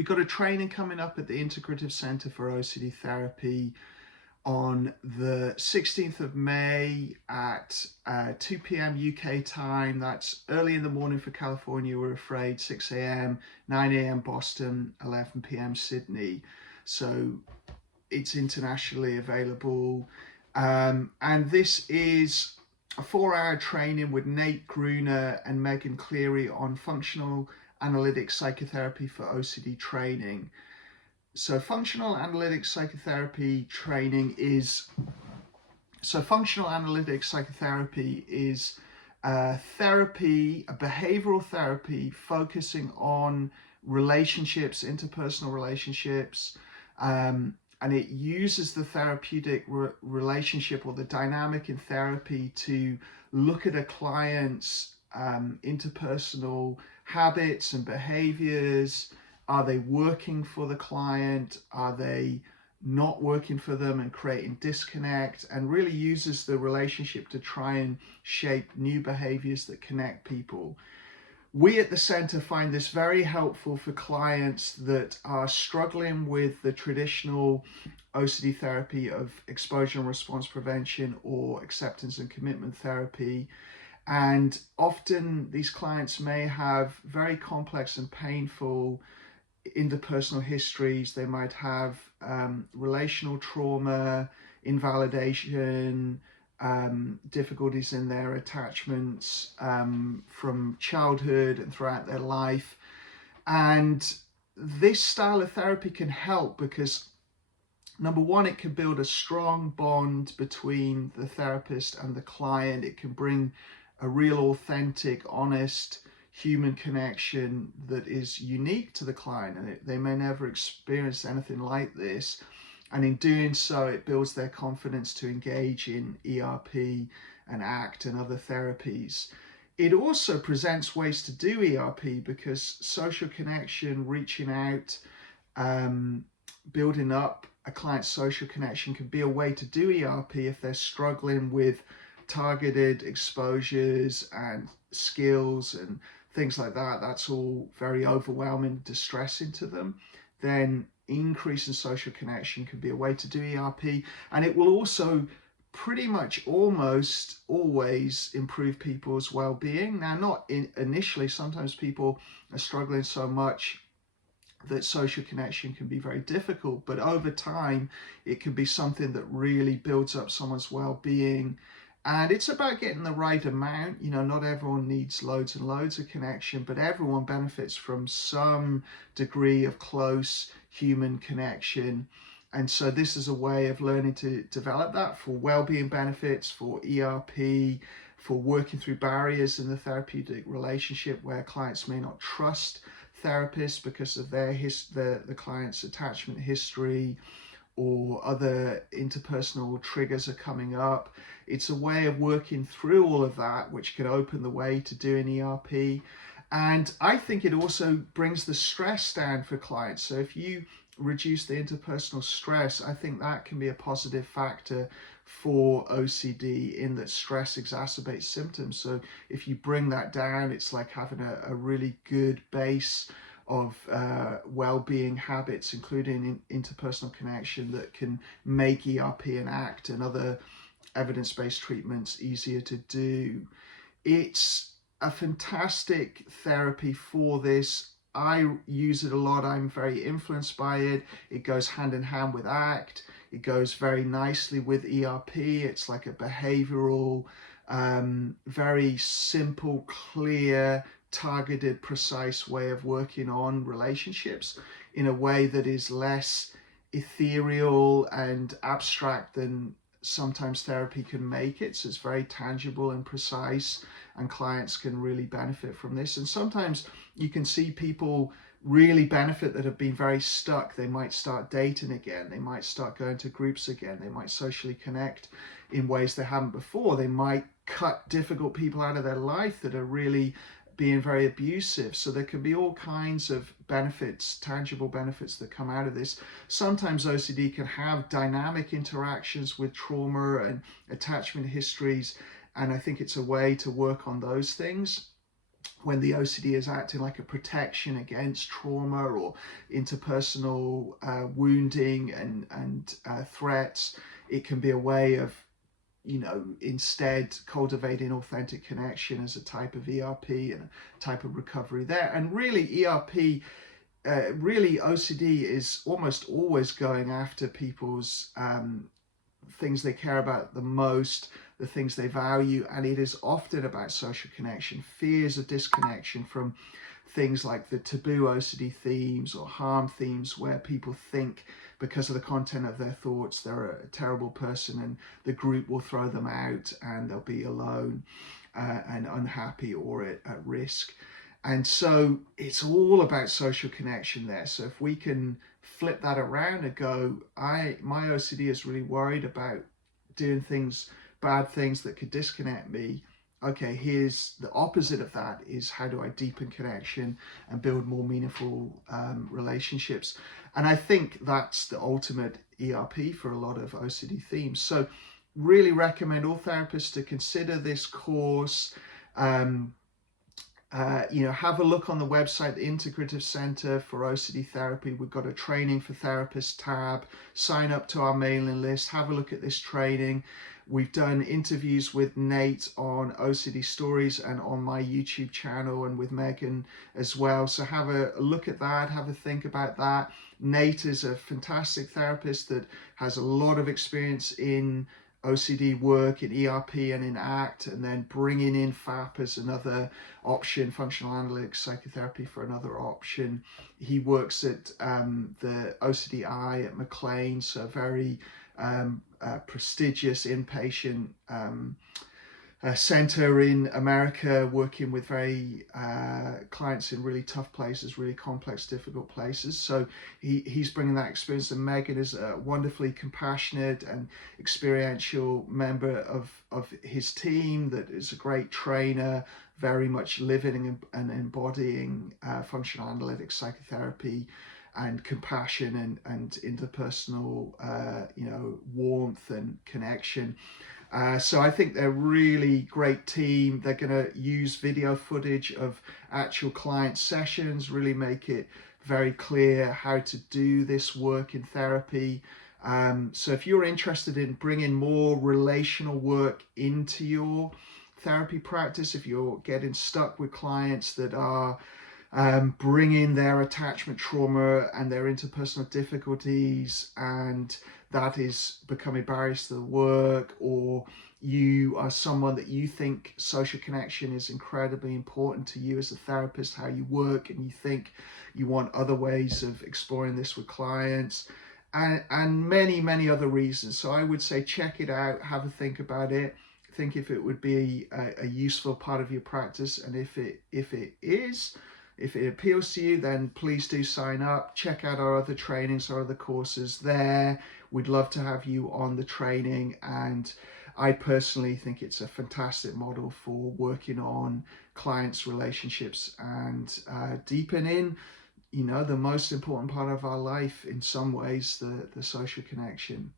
We got a training coming up at the Integrative Centre for OCD Therapy on the 16th of May at 2 p.m. UK time. That's early in the morning for California, we're afraid, 6 a.m., 9 a.m. Boston, 11 p.m. Sydney. So it's internationally available. And this is a 4-hour training with Nate Gruner and Meagham Cleary on functional analytic psychotherapy for OCD training. So functional analytic psychotherapy training is, functional analytic psychotherapy is therapy, a behavioral therapy focusing on relationships, interpersonal relationships, and it uses the therapeutic relationship or the dynamic in therapy to look at a client's interpersonal habits and behaviors. Are they working for the client? Are they not working for them and creating disconnect? And really uses the relationship to try and shape new behaviors that connect people. We at the Centre find this very helpful for clients that are struggling with the traditional OCD therapy of exposure and response prevention or acceptance and commitment therapy. And often these clients may have very complex and painful interpersonal histories. They might have relational trauma, invalidation, difficulties in their attachments from childhood and throughout their life. And this style of therapy can help because, number one, it can build a strong bond between the therapist and the client. It can bring a real, authentic, honest human connection that is unique to the client, and they may never experience anything like this. And in doing so, it builds their confidence to engage in ERP and ACT and other therapies. It also presents ways to do ERP because social connection, reaching out, building up a client's social connection can be a way to do ERP if they're struggling with targeted exposures and skills and things like that. That's all very overwhelming, distressing to them. Then increase in social connection can be a way to do ERP, and it will also pretty much almost always improve people's well-being. Now, not initially, sometimes people are struggling so much that social connection can be very difficult, but over time it can be something that really builds up someone's well-being. And it's about getting the right amount. You know, not everyone needs loads and loads of connection, but everyone benefits from some degree of close human connection. And so this is a way of learning to develop that for well-being benefits, for ERP, for working through barriers in the therapeutic relationship where clients may not trust therapists because of the client's attachment history, or other interpersonal triggers are coming up. It's a way of working through all of that, which can open the way to doing ERP. And I think it also brings the stress down for clients. So if you reduce the interpersonal stress, I think that can be a positive factor for OCD, in that stress exacerbates symptoms. So if you bring that down, it's like having a really good base of well-being habits, including interpersonal connection, that can make ERP and ACT and other evidence-based treatments easier to do. It's a fantastic therapy for this. I use it a lot. I'm very influenced by it. It goes hand in hand with ACT. It goes very nicely with ERP. It's like a behavioral, very simple, clear, targeted, precise way of working on relationships in a way that is less ethereal and abstract than sometimes therapy can make it. So it's very tangible and precise, and clients can really benefit from this. And sometimes you can see people really benefit that have been very stuck. They might start dating again. They might start going to groups again. They might socially connect in ways they haven't before. They might cut difficult people out of their life that are really being very abusive. So there can be all kinds of benefits, tangible benefits that come out of this. Sometimes OCD can have dynamic interactions with trauma and attachment histories, and I think it's a way to work on those things. when the OCD is acting like a protection against trauma or interpersonal wounding and threats. It can be a way of, instead cultivating authentic connection as a type of ERP and a type of recovery there. And really ERP, really OCD is almost always going after people's things they care about the most, the things they value, and it is often about social connection, fears of disconnection from things like the taboo OCD themes or harm themes, where people think because of the content of their thoughts they're a terrible person and the group will throw them out and they'll be alone and unhappy or at risk. And so it's all about social connection there. So if we can flip that around and go, my OCD is really worried about doing bad things that could disconnect me. Okay, here's the opposite of that, is how do I deepen connection and build more meaningful relationships? And I think that's the ultimate ERP for a lot of OCD themes. So really recommend all therapists to consider this course. Have a look on the website, the Integrative Center for OCD Therapy. We've got a training for therapists tab. Sign up to our mailing list. Have a look at this training. We've done interviews with Nate on OCD Stories and on my YouTube channel, and with Meagham as well. So have a look at that. Have a think about that. Nate is a fantastic therapist that has a lot of experience in OCD work, in ERP and in ACT, and then bringing in FAP as another option, functional analytic psychotherapy for another option. He works at the OCDI at McLean, so very prestigious inpatient center in America, working with very clients in really tough places, really complex, difficult places. So he's bringing that experience, and Meagham is a wonderfully compassionate and experiential member of his team that is a great trainer, very much living and embodying functional analytic psychotherapy and compassion and interpersonal warmth and connection. So I think they're a really great team. They're going to use video footage of actual client sessions, really make it very clear how to do this work in therapy. So if you're interested in bringing more relational work into your therapy practice, if you're getting stuck with clients that are bringing their attachment trauma and their interpersonal difficulties, and that is becoming barriers to the work, or you are someone that you think social connection is incredibly important to you as a therapist, how you work, and you think you want other ways of exploring this with clients, and many other reasons. So I would say check it out, have a think about it, think if it would be a useful part of your practice, and if it appeals to you, then please do sign up. Check out our other trainings, our other courses there. We'd love to have you on the training, and I personally think it's a fantastic model for working on clients' relationships and deepening, the most important part of our life in some ways, the social connection.